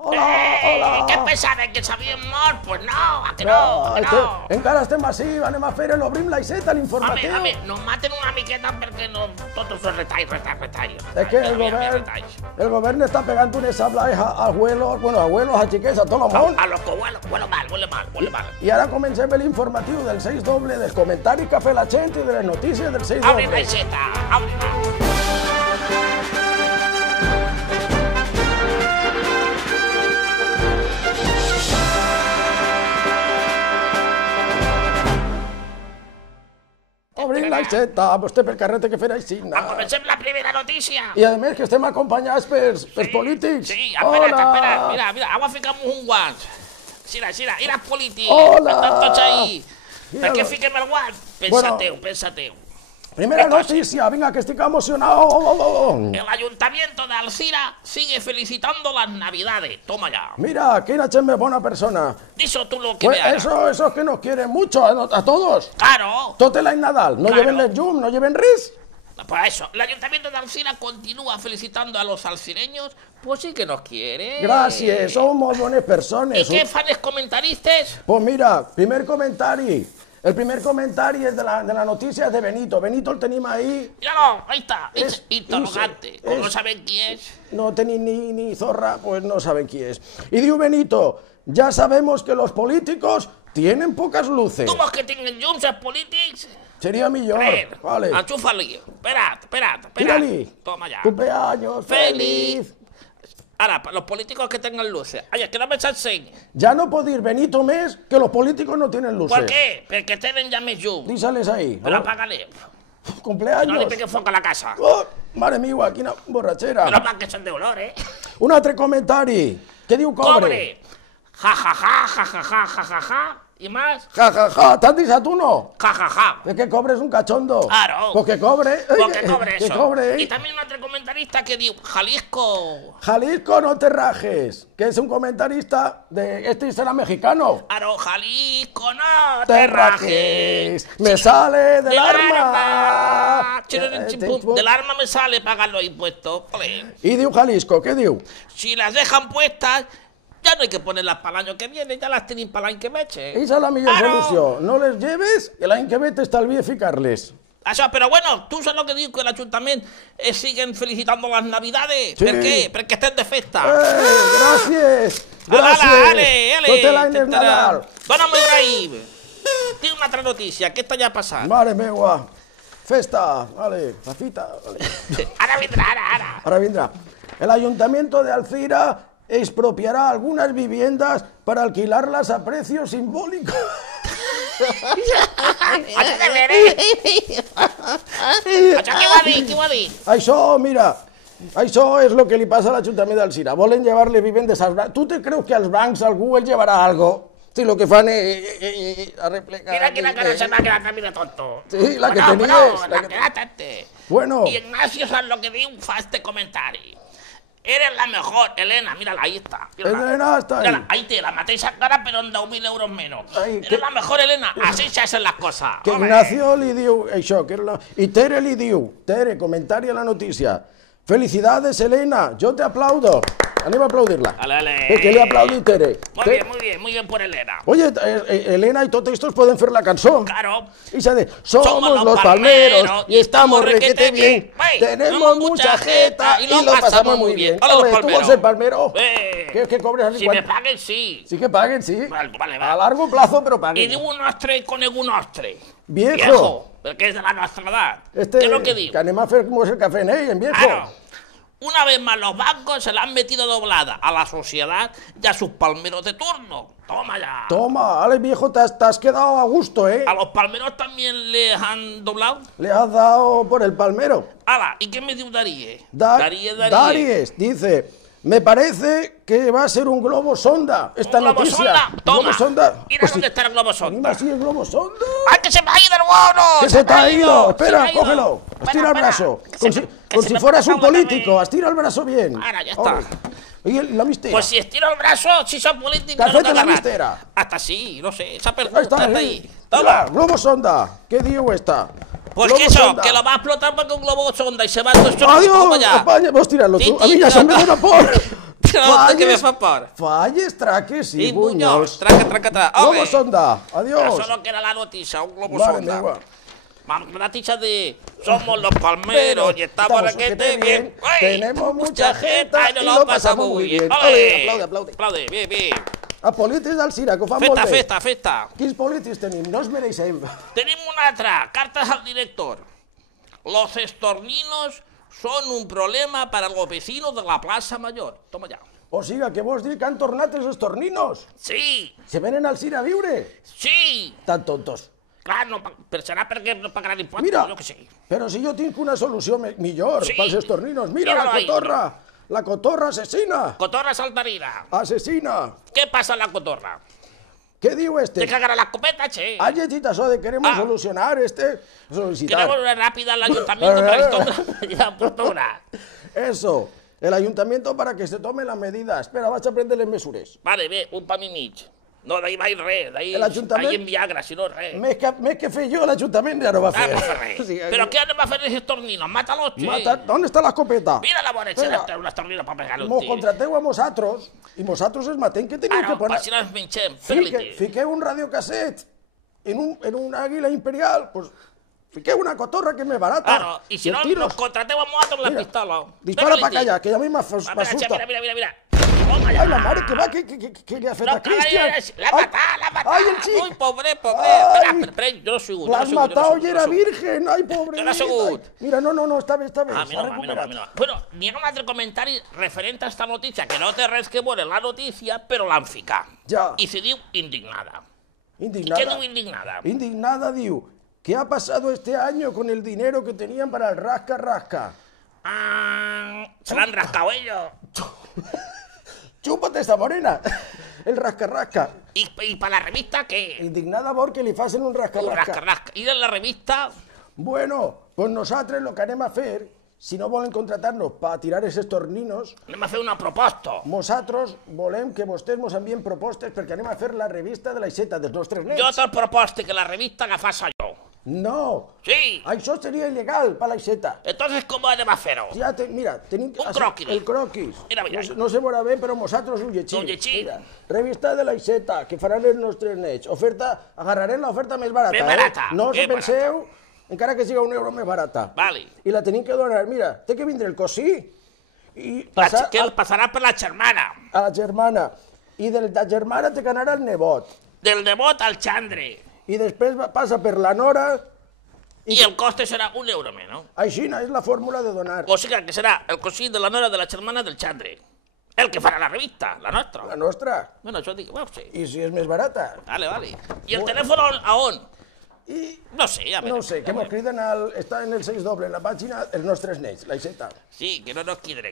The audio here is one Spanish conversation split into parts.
Hola. Què pensaven, que sabíem molt? Pues no, a que no, que no. Encara estem així, anem a fer l'Obrim l'Aixeta, l'informatiu. Home, nos maten una miqueta perquè no, tot els retalls. Es que el govern està pegant unes sablaes a abuelos, a xiquets, a tot el món. A los que huele mal. I ara comencem l'informatiu del 6 doble, dels comentaris que ha fet la gent i de les notícies del 6 doble. Obrim l'Aixeta, obrim. Obrim l'Aixeta, vostè pel carrer té que fer així. Comencem la primera notícia. I a més que estem acompanyats pels polítics. Sí, espera. Mira, agua ficamos un guant. Mira, i els polítics. Hola. Estan tots ahí. Per què fiquem el guant? Pensa teu. Primera noticia, venga, que estoy emocionado. El Ayuntamiento de Alzira sigue felicitando las Navidades. Toma ya. Mira, que la cheme buena persona. Dicho tú lo que Pues veas. eso es que nos quieren mucho, a todos. Claro. Tot el Nadal, no Claro. lleven les llum, no lleven ris. Pues eso, el Ayuntamiento de Alzira continúa felicitando a los alcireños, pues sí que nos quiere. Gracias, somos buenas personas. ¿Y qué fans comentaristes? Pues mira, primer comentario. El primer comentario es de la noticia de Benito. Benito el tenim ahí. Míralo, ahí está. Es interrogante. Como no saben quién es. No tenéis ni zorra, pues no saben quién es. Y diu Benito, ya sabemos que los políticos tienen pocas luces. ¿Tú ves que tienen llums els polítics? Sería millor. Vale. Enchúfali. Espera. Tírali. Toma ya. Cumpleaños feliz. Ahora, los políticos que tengan luces. Oye, que no me enseñe. Ya no puede ir Benito més que los políticos no tienen luces. ¿Por qué? Porque tienen ya mis llums. Dísales ahí. Pero apágale. Cumpleaños. No le pegue fuego a la casa. Oh, madre mía, quina borratxera. Pero para que son de olor, ¿eh? Un altre comentari. Què diu Cobre? Cobre. Ja. ¿Y más? Ja. ¿T'has deixat uno? Ja. Es que Cobre es un cachondo. Claro. Pues que cobre. Porque cobre eso. Que cobre. Y también otro comentarista que dijo, Jalisco. Jalisco, no te rajes. Que es un comentarista de... Este será mexicano. Claro, Jalisco, no te rajes. Me sale del arma. Del arma me sale pagar los impuestos. Y diu Jalisco, ¿qué diu? Si las dejan puestas, ya no hay que ponerlas para el año que viene, ya las tenéis para el año que ve. Esa es la millor solució. No les lleves i l'any que ve t'estalvies ficar-les. Això, però bueno, tu saps el que diu que l'Ajuntament siguen felicitando las Navidades? Sí. Per què? Perquè estem de festa. Gràcies. Ale. Tot l'any és Nadal. Dona'm Ibrahim. Tinc una altra notícia, aquesta ja ha passat. Mare meua. Festa. Vale, la fita. Vale. Ara vindrà. Ahora vendrá. El Ayuntamiento de Alzira expropiará algunas viviendas para alquilarlas a precios simbólicos. Què va dir? Això, mira, això és el que li passa a l'Ajuntament d'Alzira. Volen llevar-le vivendes als bancs. Tu te creus que als bancs algú els llevarà algo? Si lo que fan és arreplegar... Mira quina cara se m'ha quedat a mi de tonto. Sí, la que tenies. La que tenies. Bueno. Y Ignacio sabe lo que diu, fa este comentario. Eres la mejor, Elena, mírala, ahí está. Elena está ahí. Mírala, ahí té la mateixa cara, però amb 10.000 euros menos. Ay, Eres la mejor, Elena, así se hacen las cosas. Que Ignacio li diu això, que era la... I Tere li diu, Tere, comentari a la notícia. Felicidades, Elena, yo te aplaudo. Anem a aplaudirla. Ale. Porque le aplaudí, Tere. Muy bien por Elena. Oye, Elena y todos estos pueden hacer la canción. Claro. Y se de, somos los palmeros y estamos requete bien. Tenemos mucha jeta y lo pasamos muy bien. Hola, ¿Tú vas a ser palmero? ¿Qué cobres así? Si me paguen, sí. Sí que paguen, sí. Vale. A largo plazo, pero Y paguen. digo un ostre con un ostre. Viejo. Porque es de la nuestra edad. Este, ¿Qué es lo que digo? que anem a fer como es el café en ell, en viejo. Claro. Una vez más los bancos se la han metido doblada a la sociedad y a sus palmeros de turno. Toma ya. Toma, ale viejo, te has quedado a gusto, ¿eh? ¿A los palmeros también les han doblado? Le has dado por el palmero. Ala, ¿y qué me dio Daríe? Daries dice, me parece que va a ser un globo sonda esta ¿Un globo noticia. sonda? Toma. ¿Globo sonda? Mira Pues dónde está el globo sonda. Mira, sí, el globo sonda. ¡Ay, que se me ha ido el bono! Que se te ha ido. Espera, se me ha ido. cógelo. Estira el Espera, brazo. que Con se si, me- que con se si me fueras un pasa político, también. estira el brazo bien. Ahora, ya está. Ole. Y la mistera. Pues si estiro el brazo, si son políticos, Café no te de la agarran. mistera. Hasta sí, no sé, esa Ahí pregunta está, está ahí. Mira, Toma. globo sonda. ¿Qué diu esta? Pues Globo que eso, sonda. que lo va a explotar porque un globo sonda y se va todo esto. Adiós, Toma ya. España. Vos tirarlo tú. A mí ya Tita. se me da una por. Tira que me fa por. Falles, traques I i Buñol, Buñols. traca. Globo sonda, adiós. Solo que era la noticia, un globo Vale, sonda. meva. La noticia de somos los palmeros y estamos requete bien. ¡Ey! Tenemos mucha gente Ay, y lo pasamos muy bien. ¡Ole! Aplaude. Aplaude, bien. A polítics d'Alzira, que ho fan molt bé. Festa. Quins polítics tenim? No els mereixem. Tenemos una otra, cartas al director. Los estorninos son un problema para los vecinos de la Plaza Mayor. Toma ya. O sigui, què vols dir que han tornat els estorninos? Sí, Se venen al Cira a viure? sí. Tan tontos. Clar, no, però serà perquè no pagaran impostos, Mira, jo que sé. però si jo tinc una solució millor Sí. pels estorninos. Mira, Míralo ahí. la cotorra asesina. Cotorra saltarina. Asesina. ¿Qué pasa en la cotorra? Què diu este? ¿Te cagará la escopeta, che? Has llegit això de queremos Ah. solucionar solicitar. Queremos una rápida al ayuntamiento para que tome la postura. Eso, el ayuntamiento para que se tome las medidas. Espera, vaig a prendre les mesures. Vale, bé, un pa mi mig. No, d'ahir va ir res, d'ahir L'Ajuntament- en Viagra, si no res. Més que fer jo, l'Ajuntament ja no va Ah, fer. no fa res. Sí, Però què anem a fer els estorninos? Mata-los, che. ¿Dónde está la escopeta? Mira la bona, Espera. che, un estornino para pegar un Mos tir. contrateu a nosaltres i nosaltres els matem. Què tenim que Claro, poner? així no ens menxem. Fíjate. Fiqueu un radiocasset en un águila imperial, pues fiqueu una cotorra que es més barata. Claro, y si el no, tiro. nos contratemos a nosotros la Mira, pistola. Dispara Pégale, para tío. allá, que a mí me Ah, espera, che, asusta. mira. Toma ya. Ai, la mare que va, que li ha fet No, a Cristian. la ha matado. Ai, el xic. Uy, pobre. Ai. Espera, yo no soy L'han matat i era virgen. Ai, pobre. Jo no he sigut. Mira, no, està bé. Ah, S'ha mira, recuperat. Bueno, n'hi ha un altre comentari referent a esta notícia, que no té res que veure la notícia, però l'han ficat. Ja. I se diu indignada. I Indignada. què diu indignada? Indignada diu, ¿qué ha pasado este año con el dinero que tenían para el rasca-rasca? Se l'han rascado ellos. Chúpate esa morena, el rasca-rasca. I per la revista, què? Indignada porque li facen un Un rasca-rasca. rasca-rasca. I de la revista, Bueno, pues nosaltres lo que anem a fer, si no volen contratar-nos para tirar esos torninos, anem a fer una proposta. nosaltres volem que vostès mos envien propostes perquè anem a fer la revista de la Ixeta dels nostres nets. Jo t'he proposta que la revista la faça jo. No, Sí. això seria il·legal per la Ixeta. Entonces, ¿cómo anem a fer-ho? Ja mira, tenim... Un croquis. El croquis. Mira, No se veurà bé, però nosaltres ho llegim. Ho llegim. Mira, revista de la Ixeta, que faran els nostres nets. Oferta, agarrarem l'oferta més barata. Més barata, No us més ho penseu, encara que siga €1 més barata. Vale. I la tenim que donar. Mira, té que vindre el cosí i Que passar el passarà per la germana. a la germana. I de la germana té que anar al nebot. Del nebot al xandre. I després passa per la nora. I el coste serà €1 menys. Així és la fórmula de donar. O sigui que serà el cosí de la nora de la germana del xandre. El que farà la revista, la nostra. La nostra. Bueno, això dic, bueno, sí. I si és més barata. Vale. I el telèfon a on? I No sé, ja no sé, que mos criden està en el 6 doble, en la pàgina, els nostres nets, la Ixeta. Sí, que no nos quidre.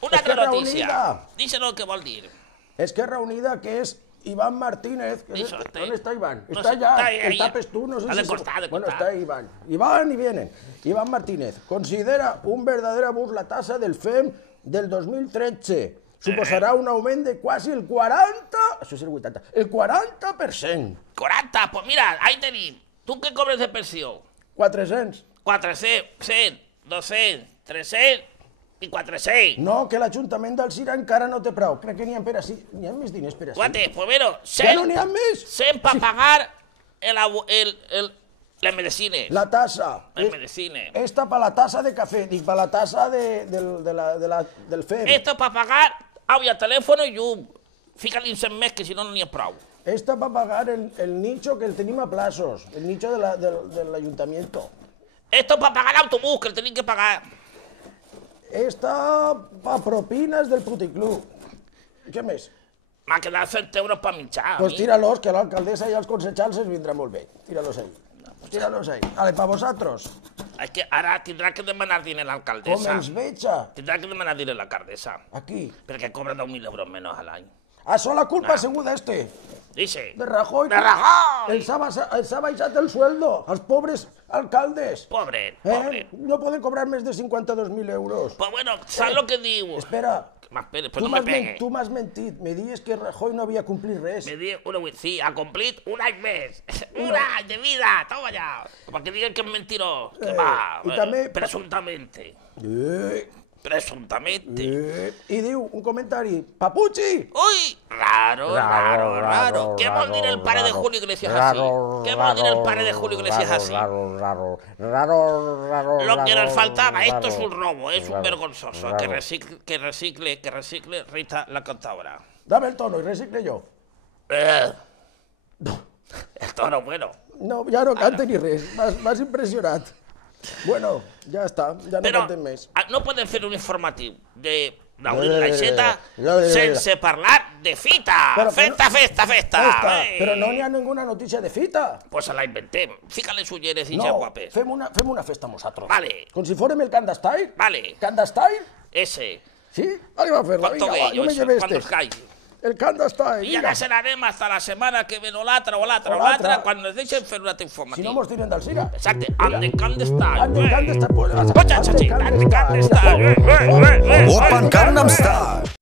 Una Esquerra altra notícia. Unida. Dísenos què vol dir. Esquerra Unida, que és Iván Martínez. Eso, está ahí. ¿Dónde está Iván? No Está sé, allá, está ahí, el ahí. tapes tú, no sé Al si... costado, Bueno, costado. está Iván. Iván y vienen. Iván Martínez. Considera un verdadero abús la tasa del FEM del 2013. Suposarà un augment de quasi el 40... Això és el 80. El 40%. 40, pues mira, ahí tenim. Tu què cobres de pensió? 400. 400, 100, 200, 300 i 400. No, que l'Ajuntament d'Alzira encara no té prou. Crec que n'hi ha per així. N'hi ha més diners per així. Guate, pues bueno, Ja no 100, n'hi ha més? 100 para pagar las medicines. La tassa. Les medicines. Esta para la tassa de café, dic, para la tassa del FEM. Esto para pagar agua, teléfono y llum. Fica-li 100 més, que si no, no n'hi ha prou. Esta para pagar el nicho que el tenim a plazos, el nicho del ayuntamiento. Esto para pagar l'autobús, que el tenim que pagar. Esta para propinas del puticlub. Què més? M'ha quedat 100 euros per mitjar. Pues tíralos, que a l'alcaldessa i als concejals els vindrà molt bé. Tíralos ahí. Tíralos ahí. Vale, para vosotros. És que ara tindrà que demanar diner a Com l'alcaldessa. els veja. Tindrà que demanar diner a l'alcaldessa. Aquí. Perquè cobra 10.000 euros menys a l'any. Això la culpa ha sigut d'este. Dice. De Rajoy. De Rajoy. Els ha baixat el sueldo als pobres alcaldes. Pobre, pobre. No poden cobrar més de 52.000 euros. Pues bueno, ¿sabes lo que digo? Espera, Espera, pues no me pegue. tu m'has mentit. Me dius que Rajoy no havia complit res. Me di sí, ha complit un any més. Un any de vida, toma ya. Para que digan que es mentiroso. Que va, y también- presuntamente. presumptamente. I diu un comentari, papuchi! Uy, raro. ¿Qué vol dir el pare de Julio Iglesias así? ¿Qué vol dir el pare de Julio Iglesias así? Raro. Lo que nos faltaba, esto es un robo, es un vergonzoso. Que recicle Rita la cantadora. Dame el tono y recicle yo. El tono bueno. No, ja no cante ni res, m'has impressionat. Bueno, ja està, ja no Però cantem més. no podem fer un informatiu de Laurita Laixeta sense parlar de fita. Però Festa. Festa, però no n'hi ha ninguna notícia de fita. Pues la inventem. Fica les ulleres i ja No, guapes. fem una festa nosaltres. Vale. Com si fórem el Canda Style. Vale. Canda Style, Ese. sí? Anem a fer-la, ¿Cuánto vinga, va, bello no me eso? lleves ¿Cuántos cae? El Canda Style, I ja vinga. no cenarem hasta la setmana que ve o l'altra, quan ens deixen fer un altre Si no informatiu. mos tiren del Sira. Exacte, and the Canda Style. And the Canda Style. Open Gangnam Style. Open Gangnam Style.